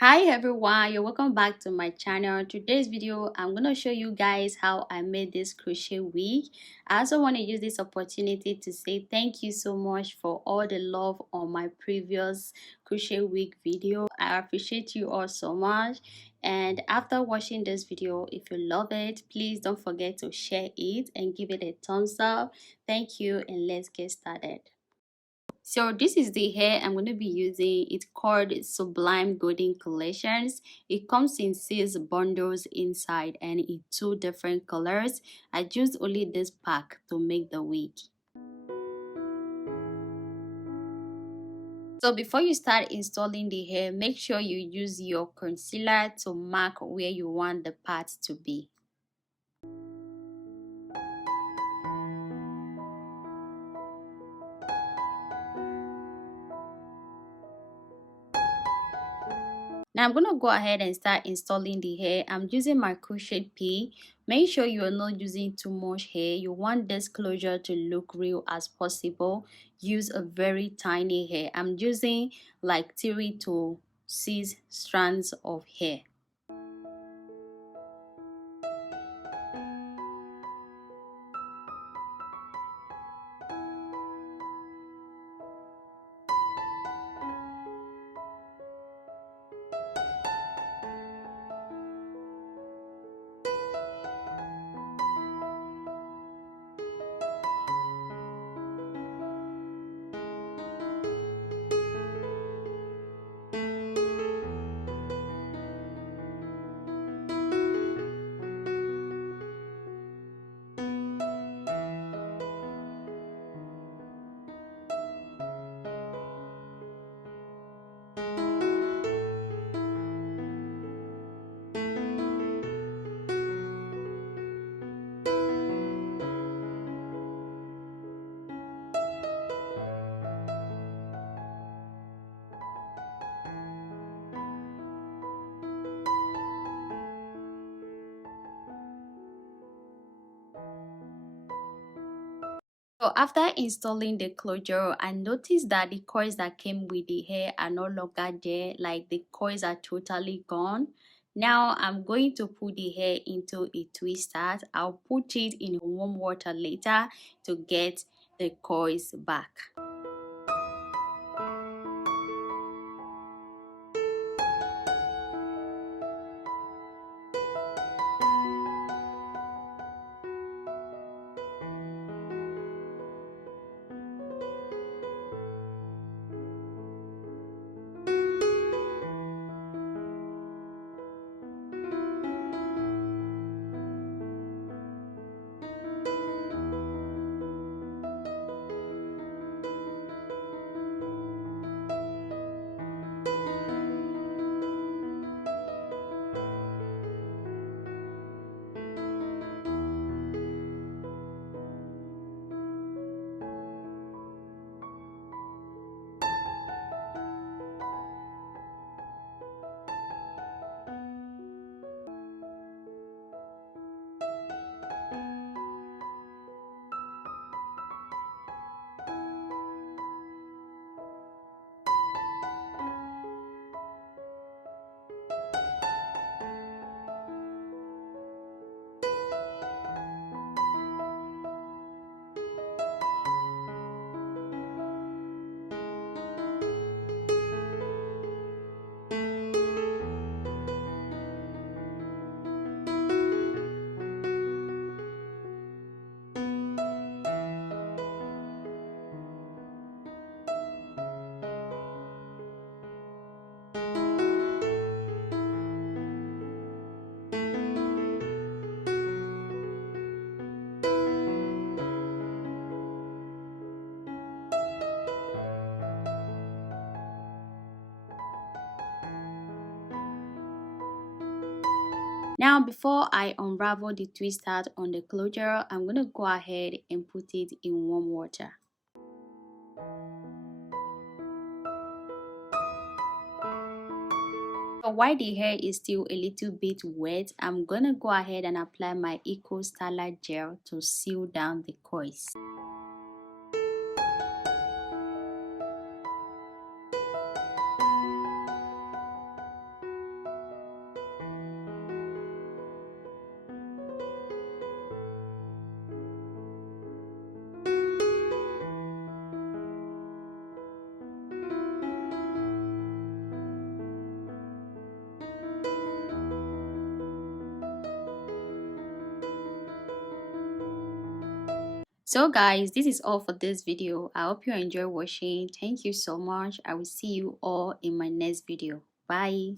Hi everyone, you're welcome back to my channel. Today's video I'm going to show you guys how I made this crochet wig. I also want to use this opportunity to say thank you so much for all the love on my previous crochet wig video. I appreciate you all so much, and after watching this video, if you love it, please don't forget to share it and give it a thumbs up. Thank you, and let's get started. So this is the hair I'm going to be using. It's called Sublime Golden Collections. It comes in 6 bundles inside and in 2 different colors. I used only this pack to make the wig. So before you start installing the hair, make sure you use your concealer to mark where you want the part to be. Now I'm gonna go ahead and start installing the hair. I'm using my crochet pin. Make sure you're not using too much hair. You want this closure to look real as possible. Use a very tiny hair. I'm using like 3 to 6 strands of hair. So after installing the closure, I noticed that the coils that came with the hair are no longer there. Like the coils are totally gone. Now I'm going to put the hair into a twister. I'll put it in warm water later to get the coils back. Now before I unravel the twister on the closure, I'm going to go ahead and put it in warm water. So while the hair is still a little bit wet, I'm going to go ahead and apply my Eco Starlight Gel to seal down the coils. So guys, this is all for this video. I hope you enjoy watching. Thank you so much. I will see you all in my next video. Bye.